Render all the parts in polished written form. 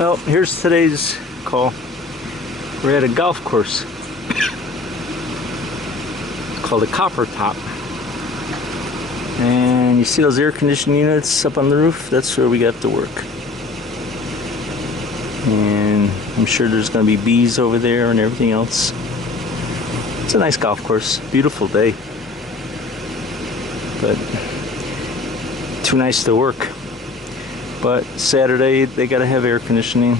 Well, here's today's call. We're at a golf course called a Copper Top. And you see those air conditioning units up on the roof? That's where we got to work. And I'm sure there's going to be bees over there and everything else. It's a nice golf course. Beautiful day. But too nice to work. But Saturday they gotta have air conditioning.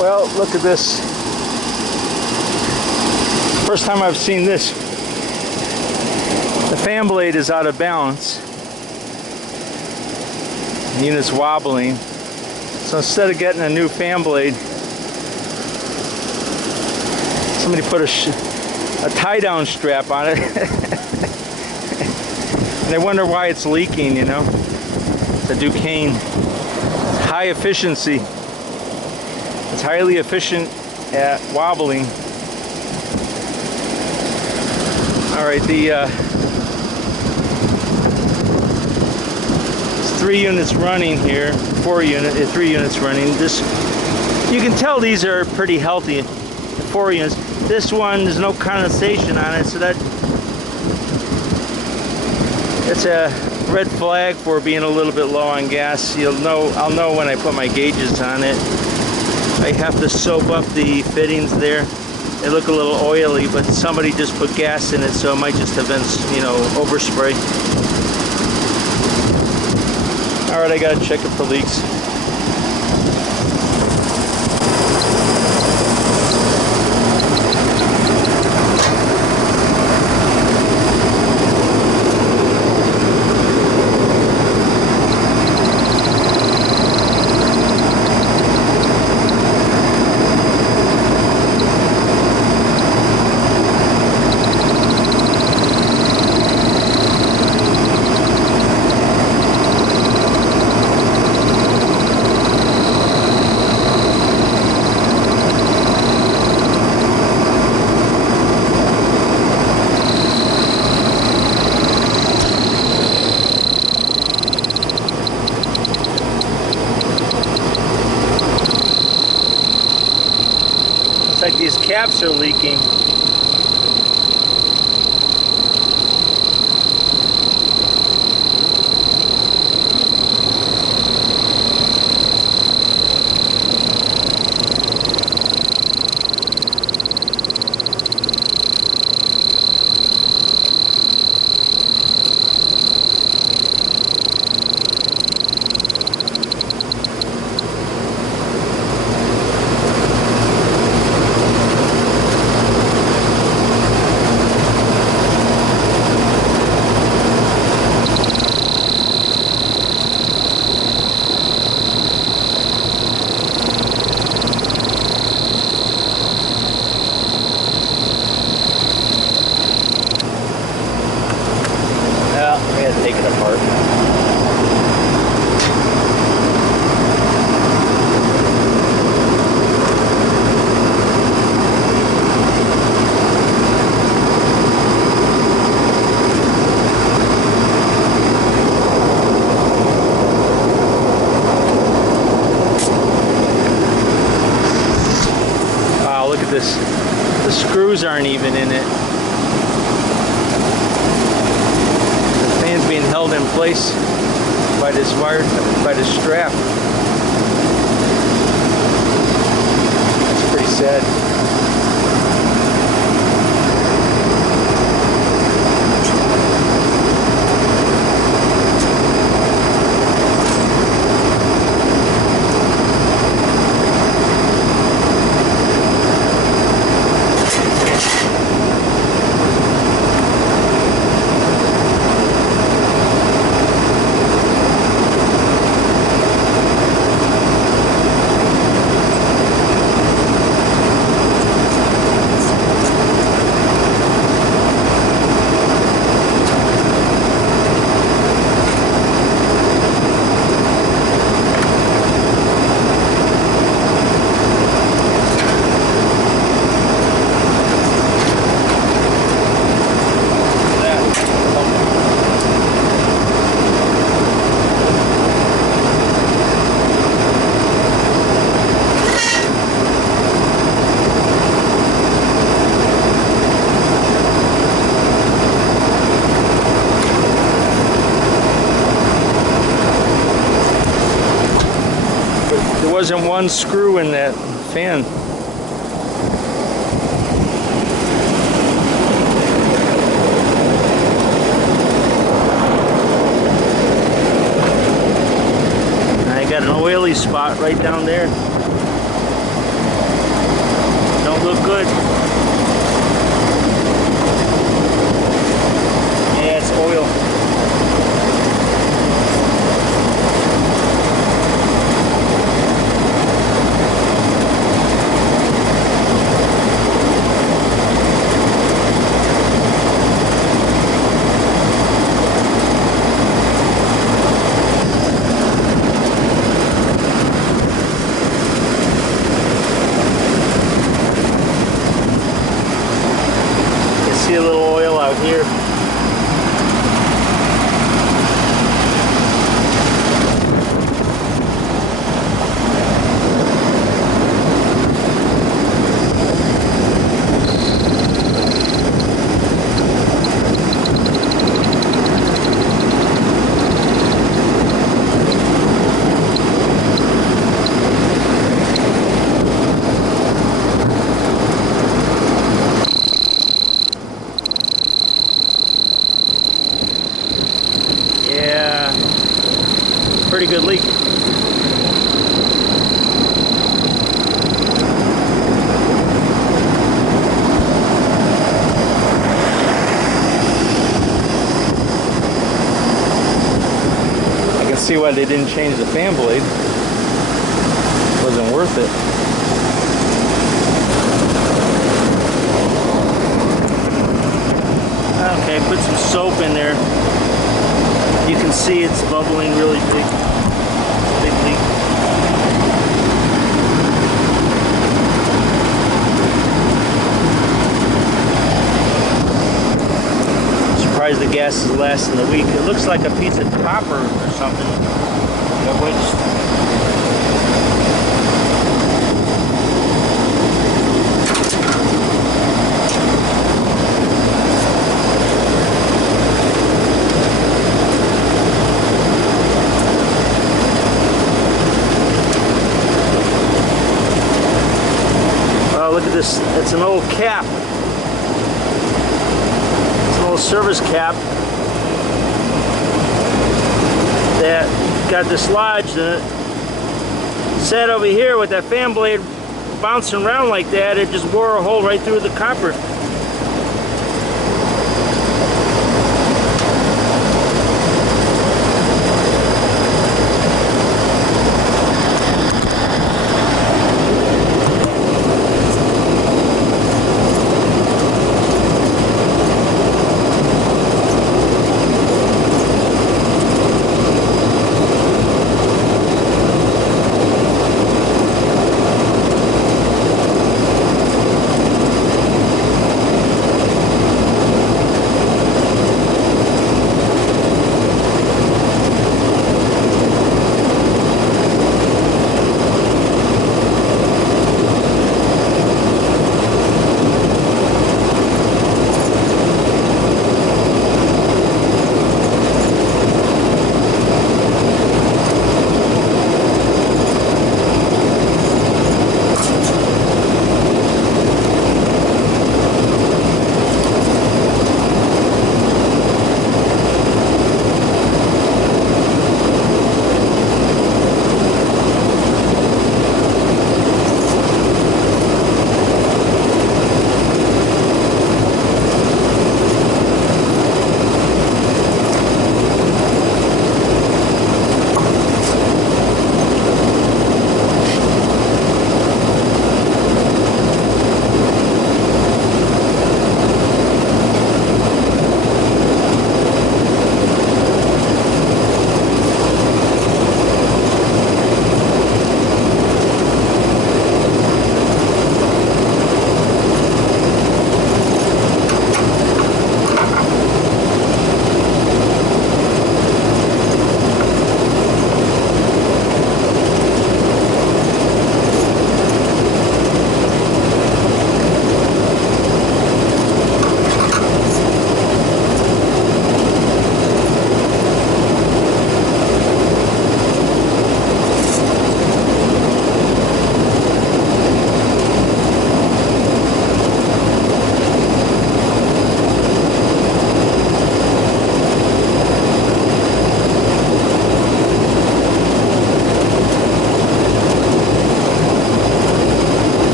Well, look at this. First time I've seen this. The fan blade is out of balance. The unit's wobbling. So instead of getting a new fan blade, somebody put a tie-down strap on it. And I wonder why it's leaking, you know. It's a Duquesne. It's high efficiency. It's highly efficient at wobbling. Alright, there's 3 units running here. 3 units running. You can tell these are pretty healthy. The 4 units. This one, there's no condensation on it, so it's a red flag for being a little bit low on gas. I'll know when I put my gauges on it. I have to soap up the fittings there. They look a little oily, but somebody just put gas in it, so it might just have been, you know, overspray. Alright, I gotta check it for leaks. Like these caps are leaking. We had to take it apart. Wow, look at this. The screws aren't even in it. Being held in place by this wire, by this strap. That's pretty sad. wasn't one screw in that fan. I got an oily spot right down there. Don't look good. Yeah, it's oil. See a little oil out here. Yeah, pretty good leak. I can see why they didn't change the fan blade. Wasn't worth it. Okay, put some soap in there. You can see it's bubbling really big. Big leak. Surprised the gas is lasting a week. It looks like a piece of copper or something. Got wedged. Look at this, it's an old cap. It's an old service cap that got dislodged in it. Sat over here with that fan blade bouncing around like that, it just wore a hole right through the copper.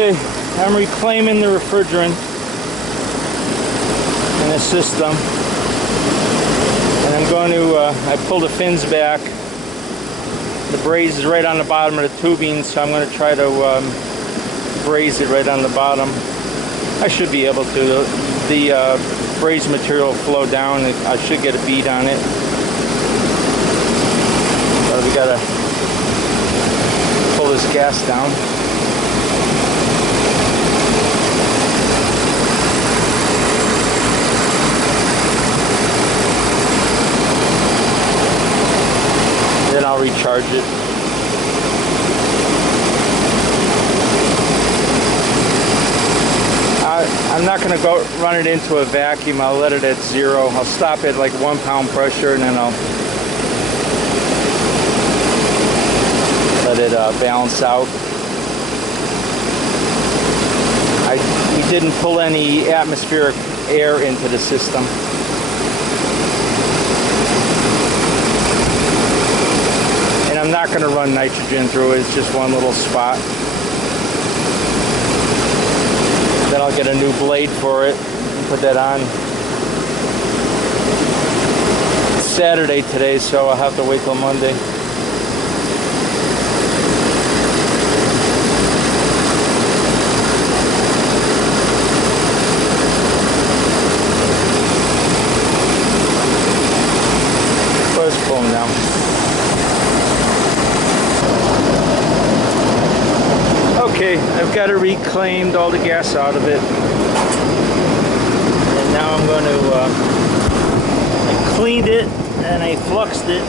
Okay, I'm reclaiming the refrigerant in the system, and I'm going to, I pulled the fins back. The braze is right on the bottom of the tubing, so I'm going to try to braze it right on the bottom. I should be able to. The braze material will flow down. I should get a bead on it. But we got to pull this gas down. Then I'll recharge it. I'm not going to go run it into a vacuum. I'll let it at 0. I'll stop at like 1 pound pressure, and then I'll let it balance out. We didn't pull any atmospheric air into the system. I'm not going to run nitrogen through it. It's just one little spot. Then I'll get a new blade for it and put that on. It's Saturday today, so I'll have to wait till Monday. Let's pull them down. Okay, I've got it reclaimed, all the gas out of it. And now I'm going to, I cleaned it and I fluxed it.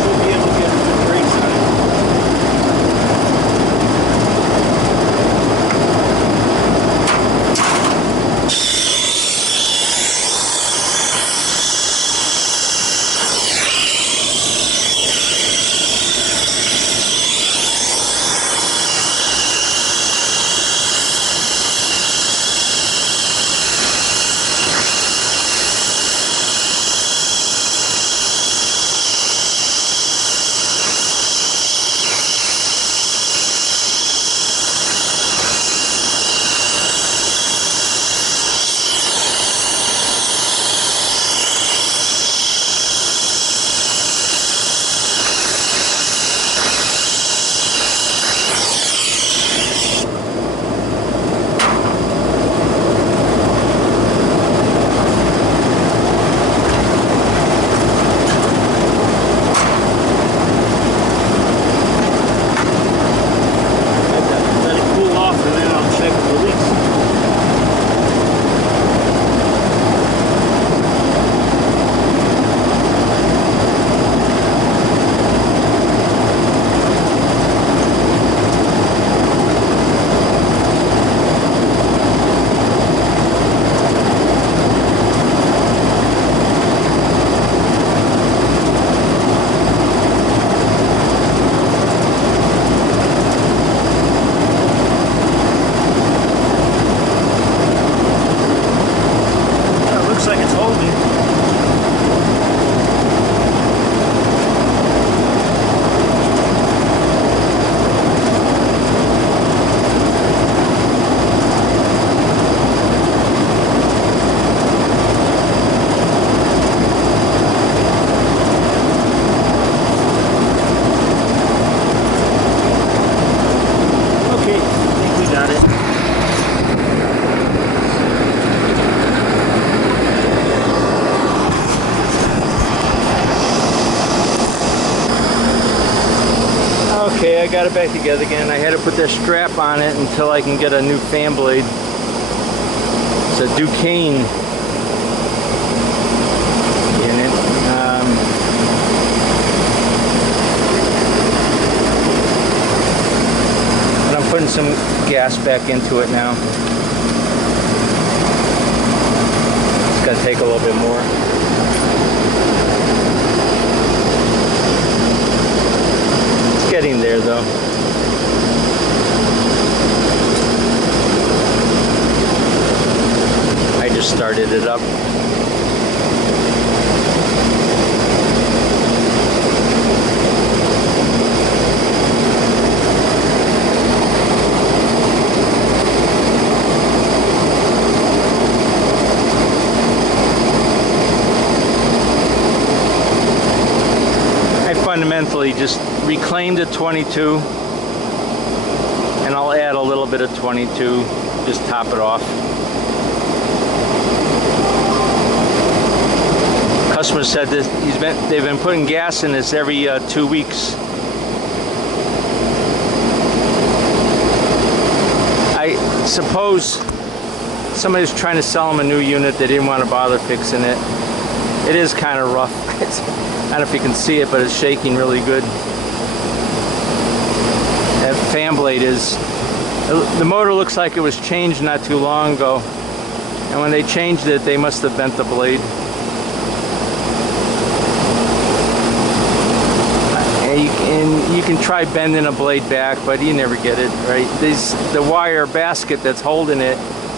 Should be able to get a good brace on it. Okay, I got it back together again. I had to put that strap on it until I can get a new fan blade. It's a Duquesne in it. And I'm putting some gas back into it now. It's gonna take a little bit more. Getting there though. I just started it up. sentimentally just reclaimed a 22, and I'll add a little bit of 22, just top it off. Customer said that they've been putting gas in this every 2 weeks. I suppose somebody was trying to sell them a new unit. They didn't want to bother fixing it. It is kind of rough. I don't know if you can see it, but it's shaking really good. That fan blade is... The motor looks like it was changed not too long ago. And when they changed it, they must have bent the blade. And you can try bending a blade back, but you never get it right. The wire basket that's holding it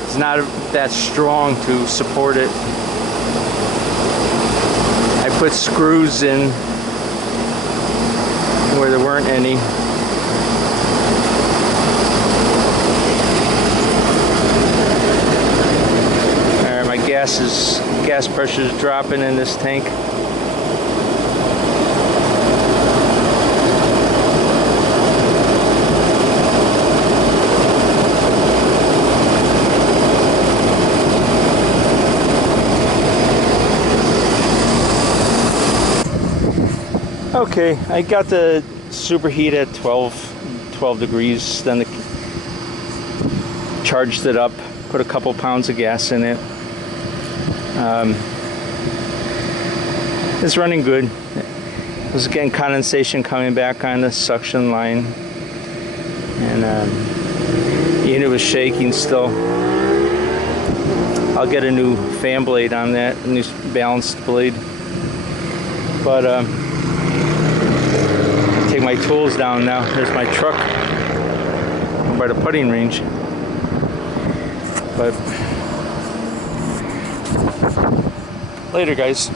is not that strong to support it. I put screws in where there weren't any. All right, my gas pressure is dropping in this tank. Okay, I got the superheat at 12 degrees, then charged it up, put a couple pounds of gas in it. It's running good. I was getting condensation coming back on the suction line, and the unit was shaking still. I'll get a new fan blade on that, a new balanced blade. But take my tools down now. There's my truck by the putting range. But later, guys.